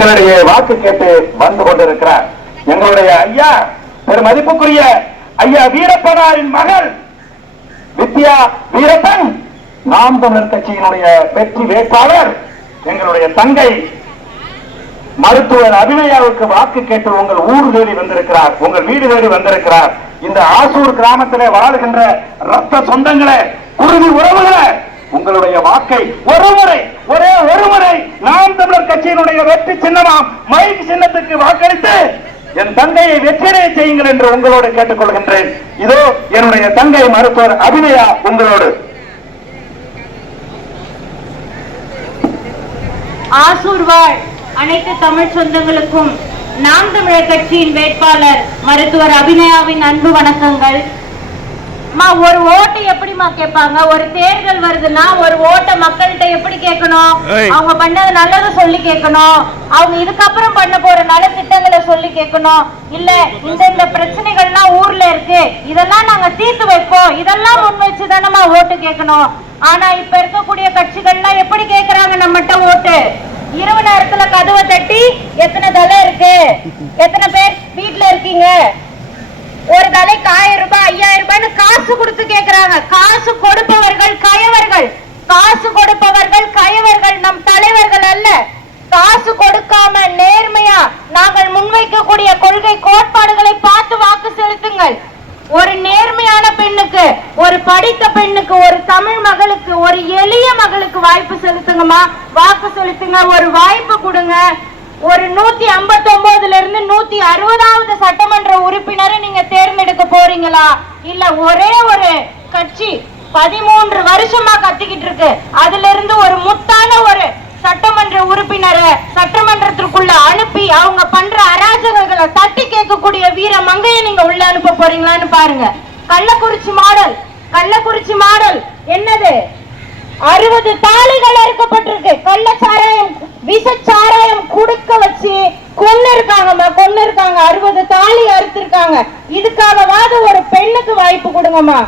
எங்களுடைய வாக்கு கேட்டு வந்து கொண்டிருக்கிறார். எங்களுடைய ஐயா பெருமதிப்புக்குரிய ஐயா வீரப்பனாரின் மகள் வித்யா வீரப்பன் நாம் தமிழர் கட்சியினுடைய வெற்றி வேட்பாளர் எங்களுடைய தங்கை மருத்துவர் அபிநயாவுக்கு வாக்கு கேட்டு உங்கள் ஊர் தேடி வந்திருக்கிறார் உங்கள் வீடு தேடி வந்திருக்கிறார். இந்த ஆசூர் கிராமத்திலே வாழுகின்ற ரத்த சொந்தங்களே குருதி உறவுகளே உங்களுடைய வாக்கை ஒருமுறை நாம் தமிழர் கட்சியினுடைய வெற்றி சின்னமாம் மைக் சின்னத்துக்கு வாக்களித்து என் தங்கையை வெற்றியடைய செய்யுங்கள் என்று உங்களோடு கேட்டுக்கொள்கின்றேன். இதோ என்னுடைய தங்கை மருத்துவர் அபிநயா உங்களோடு. ஆசூர் வாழ் அனைத்து தமிழ் சொந்தங்களுக்கும் நாம் தமிழர் கட்சியின் வேட்பாளர் மருத்துவர் அபிநயாவின் அன்பு வணக்கங்கள். அம்மா ஒரு ஓட்டு எப்படிம்மா கேட்பாங்க? ஒரு தேர்தல் வருதுன்னா ஒரு ஓட்டை மக்கள்கிட்ட எப்படி கேட்கணும். அவங்க பண்ணது நல்லதை சொல்லி கேட்கணும். அவங்க இதுக்கப்புறம் பண்ண போற நலத்திட்டங்களை சொல்லி கேட்கணும். இல்ல இந்த இந்த பிரச்சனைகள்லாம் ஊர்ல இருக்கு. இதெல்லாம் நாங்க தீர்த்து வைப்போம். இதெல்லாம் முன் வச்சு தானம்மா ஓட்டு கேட்கணும். ஆனா இப்ப இருக்கக்கூடிய கட்சிகள்லாம் எப்படி கேக்குறாங்க நம்மகிட்ட ஓட்டு? இரவு நேரத்துல கதவை தட்டி எத்தனை தலை இருக்கு? எத்தனை பேர் வீட்ல இருக்கீங்க? ஒரு தலைக்கு ஆயிரம் ரூபாய் ஐயாயிரம் ரூபாய்னு காசு கொடுத்து கேக்குறாங்க. காசு கொடுப்பவர்கள் கயவர்கள். காசு கொடுப்பவர்கள் கயவர்கள் நம் தலைவர்கள் அல்ல. காசு கொடுக்காம நேர்மையா நாங்கள் முன்வைக்கக்கூடிய கொள்கை கோட்பாடுகளை பார்த்து வாக்கு செலுத்துங்கள். ஒரு நேர்மையான பெண்ணுக்கு ஒரு படித்த பெண்ணுக்கு ஒரு தமிழ் மகளுக்கு ஒரு எளிய மகளுக்கு வாய்ப்பு செலுத்துங்கம்மா. வாக்கு செலுத்துங்க ஒரு வாய்ப்பு கொடுங்க. ஒரு நூத்தி ஐம்பத்தி ஒன்பதுல இருந்து நூத்தி அறுபதாவது சட்டமன்ற உறுப்பினரை நீங்க தேர்ந்தெடுக்க போறீங்களா? இல்ல ஒரே ஒரு கட்சி பதிமூன்று வருஷமா கத்திக்கிட்டு இருக்கு. அதுல இருந்து ஒரு முத்தான ஒரு சட்டமன்ற உறுப்பினரை சட்டமன்றத்திற்குள்ள அனுப்பி அவங்க பண்ற அராஜகங்களை தட்டி கேட்கக்கூடிய வீர மங்கையை நீங்க உள்ள அனுப்ப போறீங்களான்னு பாருங்க. Kallakurichi model Kallakurichi model. என்னது? அறுபது தாலிகள் அறுக்கப்பட்டிருக்கு. கள்ளச்சாராயம் விஷச்சாராயம் குடுக்க வச்சு கொன்னு இருக்காங்கம்மா கொன்னு இருக்காங்க அறுபது தாலி அறுத்திருக்காங்க. இதுக்காகவாது ஒரு பெண்ணுக்கு வாய்ப்பு கொடுங்கம்மா.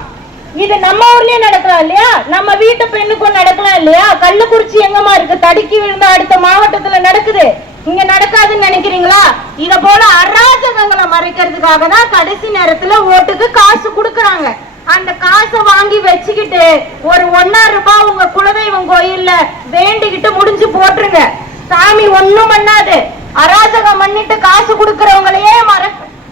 இது நம்ம ஊர்லயே நடக்கலாம் இல்லையா? நம்ம வீட்டு பெண்ணுக்கும் நடக்கலாம் இல்லையா? கள்ளக்குறிச்சி எங்கம்மா இருக்கு? தடுக்கி விழுந்த அடுத்த மாவட்டத்துல நடக்குது. இங்க நடக்காதுன்னு நினைக்கிறீங்களா? இத போல அராஜகங்களை மறைக்கிறதுக்காக தான் கடைசி நேரத்துல ஓட்டுக்கு காசு கொடுக்கறாங்க. அந்த காசை வாங்கி வச்சுக்கிட்டு ஒரு ஒன்னாயிரம் ரூபாய் உங்க குலதெய்வம் கோயில்ல வேண்டிக்கிட்டு முடிஞ்சு போட்டுருங்க. சாமி ஒண்ணும் பண்ணாது. அராஜகம் பண்ணிட்டு காசு கொடுக்கறவங்களையே மற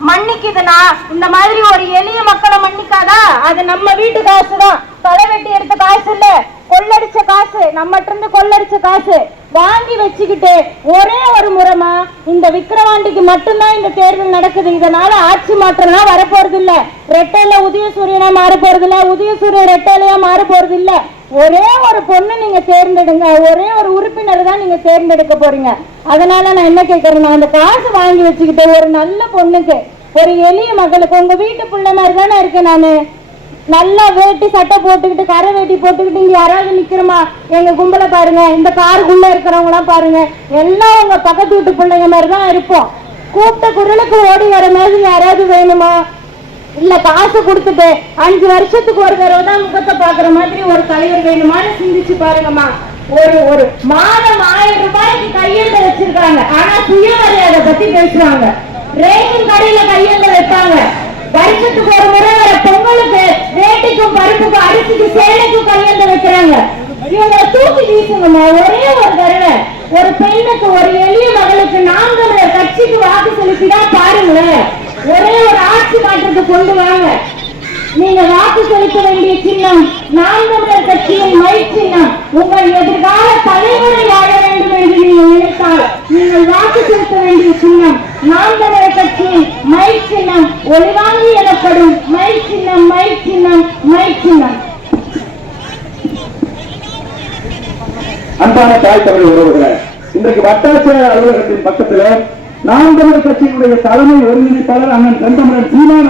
மன்னிக்குதுன்னா இந்த மாதிரி ஒரு எளிய மக்களை மன்னிக்காதா? அது நம்ம வீட்டு காசு தான் தலை வெட்டி எடுத்த காசு இல்ல. கொள்ளடிச்ச காசு நம்மகிட்ட இருந்து கொள்ளடிச்ச காசு வாங்கி வச்சுக்கிட்டு ஒரே ஒரு முறைமா இந்த விக்கிரவாண்டிக்கு மட்டும்தான் இந்த தேர்தல் நடக்குது. இதனால ஆட்சி மாற்றம்லாம் வரப்போறது இல்ல ரெட்டையில உதயசூரியனா மாற போறது இல்ல உதயசூரியன் ரெட்டையிலையா மாற போறது இல்ல ஒரே ஒரு பொண்ணு நீங்க தேர்ந்தெடுங்க. ஒரே ஒரு உறுப்பினர் தான் நீங்க தேர்ந்தெடுக்க போறீங்க. அதனால நான் என்ன கேட்கறேன்னா அந்த காசு வாங்கி வச்சுக்கிட்டு ஒரு நல்ல பொண்ணுக்கு ஒரு எளிய மகளுக்கு உங்க வீட்டு பிள்ளை மாதிரி தானே இருக்கேன் நானு. நல்லா வேட்டி சட்டை போட்டுக்கிட்டு கரை வேட்டி போட்டுக்கிட்டு இங்க யாராவது நிக்கிறோமா? எங்க கும்பல பாருங்க. இந்த காருக்குள்ள இருக்கிறவங்க எல்லாம் பாருங்க. எல்லாம் உங்க பக்கத்து வீட்டு பிள்ளைங்க மாதிரி தான் இருப்போம். கூப்பிட்ட குரலுக்கு ஓடி வர மாதிரி யாராவது வேணுமா? இல்ல காசு கொடுத்துட்டு அஞ்சு வருஷத்துக்கு ஒரு தடவை தான் முகத்தை பாக்குற மாதிரி ஒரு தலைவர் வேணுமான்னு சிந்திச்சு பாருங்கம்மா. ஒரு ஒரு மாதம் ஆயிரம் ரூபாய்க்கு கையெழுத்த வச்சிருக்காங்க. ஆனா சுயமரியாதை பத்தி பேசுவாங்க. ரேஷன் கடையில கையெழுத்த வைப்பாங்க. வருஷத்துக்கு ஒரு முறை வர பொங்கலுக்கு வேட்டிக்கும் பருப்புக்கும் அரிசிக்கு சேலைக்கும் கையெழுத்து வைக்கிறாங்க இவங்க தூக்கி வீசுங்கம்மா ஒரே ஒரு தடவை ஒரு பெண்ணுக்கு ஒரு எளிய மகளுக்கு நாங்கள் கட்சிக்கு வாக்கு செலுத்தினா பாருங்களேன். ஒரே ஒரு ஆட்சி மாற்றத்தை கொண்டு வாங்க. நீங்க வாக்கு செலுத்த வேண்டிய சின்னம் நாம் தமிழர் கட்சியின் மை சின்னம். உங்கள் எதிர்கால தலைமுறை வாழ வேண்டும் என்று நீங்கள் நினைத்தால் நீங்கள் வாக்கு செலுத்த வேண்டிய சின்னம் நாம் தமிழர் கட்சியின் மை சின்னம் ஒளிவாங்கி எனப்படும் மை சின்னம் மை சின்னம் மை சின்னம். அன்பான தாய் தமிழ் உறவுகளை இன்றைக்கு வட்டாட்சியர் அலுவலகத்தின் பக்கத்துல நாம் தமிழர் கட்சியினுடைய தலைமை ஒருங்கிணைப்பாளர் அண்ணன் கந்தமரன் சீமான